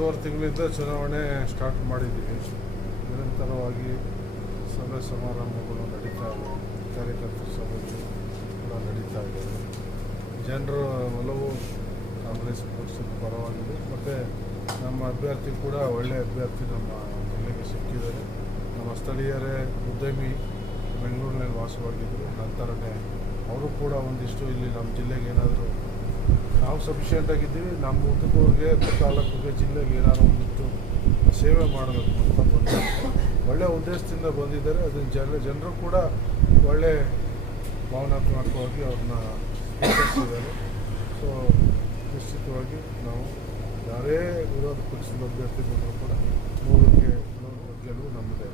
ಒಂದೂವರೆ ತಿಂಗಳಿಂದ ಚುನಾವಣೆ ಸ್ಟಾರ್ಟ್ ಮಾಡಿದ್ದೀವಿ. ನಿರಂತರವಾಗಿ ಸಭೆ ಸಮಾರಂಭಗಳು ನಡೀತಾ ಇವೆ. ಕಾರ್ಯಕರ್ತರ ಸಭೆಗಳು ಕೂಡ ನಡೀತಾ ಇದೆ ಜನರ ಒಲವು ಕಾಂಗ್ರೆಸ್ ಪಕ್ಷದ ಪರವಾಗಿದೆ. ಮತ್ತು ನಮ್ಮ ಅಭ್ಯರ್ಥಿ ಕೂಡ ಒಳ್ಳೆಯ ಅಭ್ಯರ್ಥಿ ನಮ್ಮ ಜಿಲ್ಲೆಗೆ ಸಿಕ್ಕಿದ್ದಾರೆ. ನಮ್ಮ ಸ್ಥಳೀಯರೇ ಉದ್ಯಮಿ ಬೆಂಗಳೂರಿನಲ್ಲಿ ವಾಸವಾಗಿದ್ದರು. ನಂತರನೇ ಅವರು ಕೂಡ ಒಂದಿಷ್ಟು ಇಲ್ಲಿ ನಮ್ಮ ಜಿಲ್ಲೆಗೆ ಏನಾದರೂ ನಾವು ಸಫಿಷಿಯೆಂಟ್ ಆಗಿದ್ದೀವಿ ನಮ್ಮ ಉದ್ದೂರಿಗೆ ತಾಲೂಕಿಗೆ ಜಿಲ್ಲೆಗೆ ಏನಾದ್ರು ಒಂದಿಷ್ಟು ಸೇವೆ ಮಾಡಬೇಕು ಅಂತ ಬಂದ ಒಳ್ಳೆಯ ಉದ್ದೇಶದಿಂದ ಬಂದಿದ್ದಾರೆ. ಅದನ್ನು ಜನ, ಜನರು ಕೂಡ ಒಳ್ಳೆ ಭಾವನಾತ್ಮಕವಾಗಿ ಅವ್ರನ್ನ ಸ್ವೀಕರಿಸಿದ್ದಾರೆ ಸೊ ನಿಶ್ಚಿತವಾಗಿ ನಾವು ಯಾರೇ ವಿರೋಧ ಪಕ್ಷದ ಅಭ್ಯರ್ಥಿ ಬಂದರೂ ಕೂಡ ಮೂರಕ್ಕೆ ಗೆಲುವು ನಮ್ಮದೇ.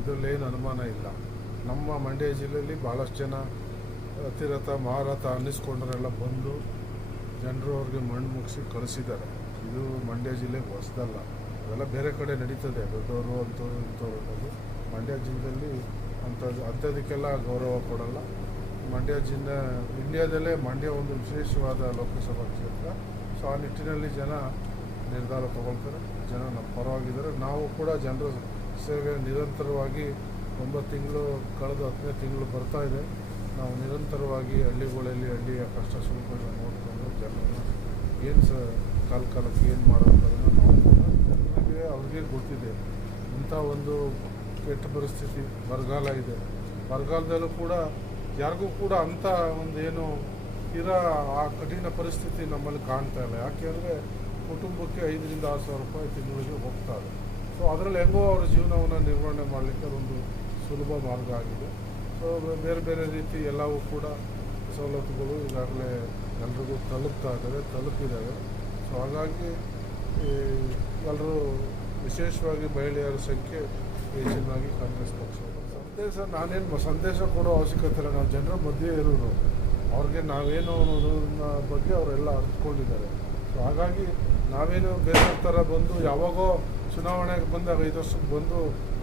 ಇದರಲ್ಲಿ ಏನು ಅನುಮಾನ ಇಲ್ಲ. ನಮ್ಮ ಮಂಡ್ಯ ಜಿಲ್ಲೆಯಲ್ಲಿ ಭಾಳಷ್ಟು ಜನ ಅತಿರಥ, ಮಹಾರಥ ಅನ್ನಿಸ್ಕೊಂಡ್ರೆಲ್ಲ ಬಂದು ಜನರು ಅವ್ರಿಗೆ ಮಣ್ಣು ಮುಗಿಸಿ ಕಳಿಸಿದ್ದಾರೆ. ಇದು ಮಂಡ್ಯ ಜಿಲ್ಲೆಗೆ ಹೊಸದಲ್ಲ. ಇವೆಲ್ಲ ಬೇರೆ ಕಡೆ ನಡೀತದೆ. ದೊಡ್ಡವರು, ಅಂಥವ್ರು, ಇಂಥವ್ರು ಅನ್ನೋದು. ಮಂಡ್ಯ ಜಿಲ್ಲೆಯಲ್ಲಿ ಅಂಥದ್ದು ಅಂಥದಕ್ಕೆಲ್ಲ ಗೌರವ ಕೊಡಲ್ಲ. ಮಂಡ್ಯ ಜಿಲ್ಲೆ, ಇಂಡಿಯಾದಲ್ಲೇ ಮಂಡ್ಯ ಒಂದು ವಿಶೇಷವಾದ ಲೋಕಸಭಾ ಕ್ಷೇತ್ರ. ಸೊ ಆ ನಿಟ್ಟಿನಲ್ಲಿ ಜನ ನಿರ್ಧಾರ ತಗೊಳ್ತಾರೆ. ಜನ ನಮ್ಮ ಪರವಾಗಿದ್ದಾರೆ. ನಾವು ಕೂಡ ಜನರ ಸೇವೆ ನಿರಂತರವಾಗಿ ಒಂಬತ್ತು ತಿಂಗಳು ಕಳೆದು ಹತ್ತನೇ ತಿಂಗಳು ಬರ್ತಾ ಇದೆ. ನಾವು ನಿರಂತರವಾಗಿ ಹಳ್ಳಿಗಳಲ್ಲಿ ಹಳ್ಳಿಯ ಕಷ್ಟ ಸುಖಗಳನ್ನ ನೋಡಿಕೊಂಡು ಜನರನ್ನ ಏನು ಸ ಕಾಲ ಕಾಲಕ್ಕೆ ಏನು ಮಾಡೋದನ್ನು ನಾವು ಜನರಿಗೆ ಅವ್ರಿಗೆ ಗೊತ್ತಿದೆ. ಇಂಥ ಒಂದು ಕೆಟ್ಟ ಪರಿಸ್ಥಿತಿ ಬರಗಾಲ ಇದೆ. ಬರಗಾಲದಲ್ಲೂ ಕೂಡ ಯಾರಿಗೂ ಕೂಡ ಅಂಥ ಒಂದು ಏನು ಇರೋ ಆ ಕಠಿಣ ಪರಿಸ್ಥಿತಿ ನಮ್ಮಲ್ಲಿ ಕಾಣ್ತಾ ಇಲ್ಲ. ಯಾಕೆ ಅಂದರೆ ಕುಟುಂಬಕ್ಕೆ ಐದರಿಂದ ಆರು ಸಾವಿರ ರೂಪಾಯಿ ತಿಂಗಳಿಗೆ ಇದೆ. ಸೊ ಅದರಲ್ಲಿ ಹೆಂಗೋ ಅವರ ಜೀವನವನ್ನು ನಿರ್ವಹಣೆ ಮಾಡಲಿಕ್ಕೆ ಅದೊಂದು ಸುಲಭ ಮಾರ್ಗ ಆಗಿದೆ. ಸೊ ಬೇರೆ ಬೇರೆ ರೀತಿ ಎಲ್ಲವೂ ಕೂಡ ಸವಲತ್ತುಗಳು ಈಗಾಗಲೇ ಎಲ್ರಿಗೂ ತಲುಪ್ತಾ ಇದ್ದಾರೆ ತಲುಪಿದ್ದಾವೆ ಸೊ ಹಾಗಾಗಿ ಎಲ್ಲರೂ ವಿಶೇಷವಾಗಿ ಮಹಿಳೆಯರ ಸಂಖ್ಯೆ ಹೆಚ್ಚಿನಾಗಿ ಕಾಂಗ್ರೆಸ್ ಪಕ್ಷ ಸಂದೇಶ, ನಾನೇನು ಸಂದೇಶ ಕೊಡೋ ಅವಶ್ಯಕತೆ ಇಲ್ಲ. ನಾವು ಜನರ ಮಧ್ಯೆ ಇರೋರು. ಅವ್ರಿಗೆ ನಾವೇನು ಅನ್ನೋದನ್ನ ಬಗ್ಗೆ ಅವರೆಲ್ಲ ಅರ್ಥಕೊಂಡಿದ್ದಾರೆ ಸೊ ಹಾಗಾಗಿ, ನಾವೇನು ಬೇರೆ ಥರ ಬಂದು, ಯಾವಾಗೋ ಚುನಾವಣೆಗೆ ಬಂದಾಗ ಐದು ವರ್ಷಕ್ಕೆ ಬಂದು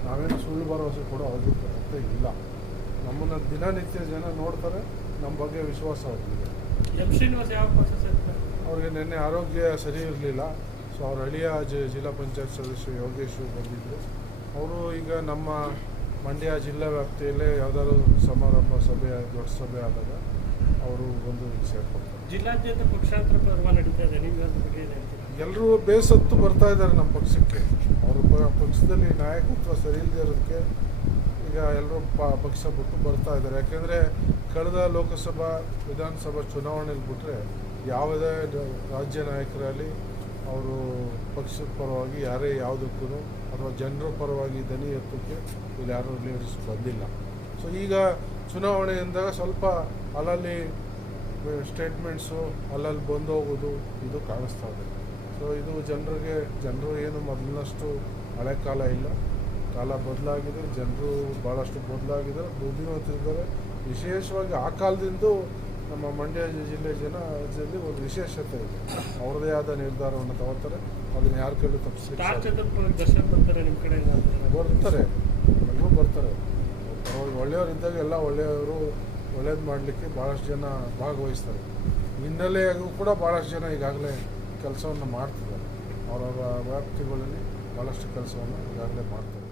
ನಾವೇನು ಸುಳ್ಳು ಭರವಸೆ ಕೊಡೋ ಅವಶ್ಯಕತೆ ಇಲ್ಲ. ನಮ್ಮನ್ನು ದಿನನಿತ್ಯ ಜನ ನೋಡ್ತಾರೆ, ನಮ್ಮ ಬಗ್ಗೆ ವಿಶ್ವಾಸ ಅವ್ರಿಗೆ ಅವ್ರಿಗೆ ನಿನ್ನೆ ಆರೋಗ್ಯ ಸರಿ ಇರಲಿಲ್ಲ. ಸೊ ಅವ್ರ ಹಳಿಯ ಜ ಜಿಲ್ಲಾ ಪಂಚಾಯತ್ ಸದಸ್ಯ ಯೋಗೇಶ್ ಬಂದಿದ್ದರು ಅವರು ಈಗ ನಮ್ಮ ಮಂಡ್ಯ ಜಿಲ್ಲಾ ವ್ಯಾಪ್ತಿಯಲ್ಲೇ ಯಾವ್ದಾದ್ರು ಸಮಾರಂಭ ಸಭೆ ದೊಡ್ಡ ಸಭೆ ಆದಾಗ ಅವರು ಬಂದು ಸೇರ್ಕೊಳ್ತಾರೆ ಜಿಲ್ಲಾದ್ಯಂತ ಪಕ್ಷಾಂತರ ಪರ್ವ ನಡೀತಾ ಇದೆ. ನೀವು ಎಲ್ಲರೂ ಬೇಸತ್ತು ಬರ್ತಾ ಇದ್ದಾರೆ ನಮ್ಮ ಪಕ್ಷಕ್ಕೆ. ಅವರು ಪಕ್ಷದಲ್ಲಿ ನಾಯಕತ್ವ ಸರಿ ಇಲ್ಲದೆ ಇರೋದಕ್ಕೆ ಎಲ್ಲರೂ ಪ ಪಕ್ಷ ಬಿಟ್ಟು ಬರ್ತಾ ಇದ್ದಾರೆ. ಯಾಕೆಂದರೆ ಕಳೆದ ಲೋಕಸಭಾ ವಿಧಾನಸಭಾ ಚುನಾವಣೆಯಲ್ಲಿ ಬಿಟ್ಟರೆ ಯಾವುದೇ ರಾಜ್ಯ ನಾಯಕರಲ್ಲಿ ಅವರು ಪಕ್ಷದ ಪರವಾಗಿ ಯಾರೇ ಯಾವುದಕ್ಕೂ ಅಥವಾ ಜನರ ಪರವಾಗಿ ದನಿ ಎತ್ತಕ್ಕೆ ಇಲ್ಲಿ ಯಾರೂ ಲೀಡರ್ಸ್ ಬಂದಿಲ್ಲ. ಸೊ ಈಗ ಚುನಾವಣೆ ಎಂದಾಗ ಸ್ವಲ್ಪ ಅಲ್ಲಲ್ಲಿ ಸ್ಟೇಟ್ಮೆಂಟ್ಸು ಅಲ್ಲಲ್ಲಿ ಬಂದು ಹೋಗೋದು ಇದು ಕಾಣಿಸ್ತಾ ಇದೆ. ಸೊ ಇದು ಜನರಿಗೆ, ಜನರು ಏನು ಮೊದಲಿನಷ್ಟು ಹಳೆ ಕಾಲ ಇಲ್ಲ. ಕಾಲ ಬದಲಾಗಿದೆ ಜನರು ಭಾಳಷ್ಟು ಬದಲಾಗಿದ್ದಾರೆ ಬುದ್ಧಿವಂತರಿದ್ದಾರೆ ವಿಶೇಷವಾಗಿ ಆ ಕಾಲದಿಂದ ನಮ್ಮ ಮಂಡ್ಯ ಜಿಲ್ಲೆ ಜನ ಜಲ್ಲಿ ಒಂದು ವಿಶೇಷತೆ ಇದೆ. ಅವ್ರದ್ದೇ ಆದ ನಿರ್ಧಾರವನ್ನು ತಗೋತಾರೆ. ಅದನ್ನು ಯಾರ ಕೈಲೂ ತಪ್ಪಿಸ್ತಾರೆ ಬರ್ತಾರೆ ನಿಮ್ಮ ಕಡೆ ಬರ್ತಾರೆ. ಎಲ್ಲರೂ ಬರ್ತಾರೆ. ಅವ್ರು ಒಳ್ಳೆಯವರಿದ್ದಾಗ ಎಲ್ಲ ಒಳ್ಳೆಯವರು ಒಳ್ಳೇದು ಮಾಡಲಿಕ್ಕೆ ಭಾಳಷ್ಟು ಜನ ಭಾಗವಹಿಸ್ತಾರೆ. ಹಿನ್ನೆಲೆಯಾಗೂ ಕೂಡ ಭಾಳಷ್ಟು ಜನ ಈಗಾಗಲೇ ಕೆಲಸವನ್ನು ಮಾಡ್ತಿದ್ದಾರೆ. ಅವರವರ ವ್ಯಾಪ್ತಿಗಳಲ್ಲಿ ಭಾಳಷ್ಟು ಕೆಲಸವನ್ನು ಈಗಾಗಲೇ ಮಾಡ್ತಾರೆ.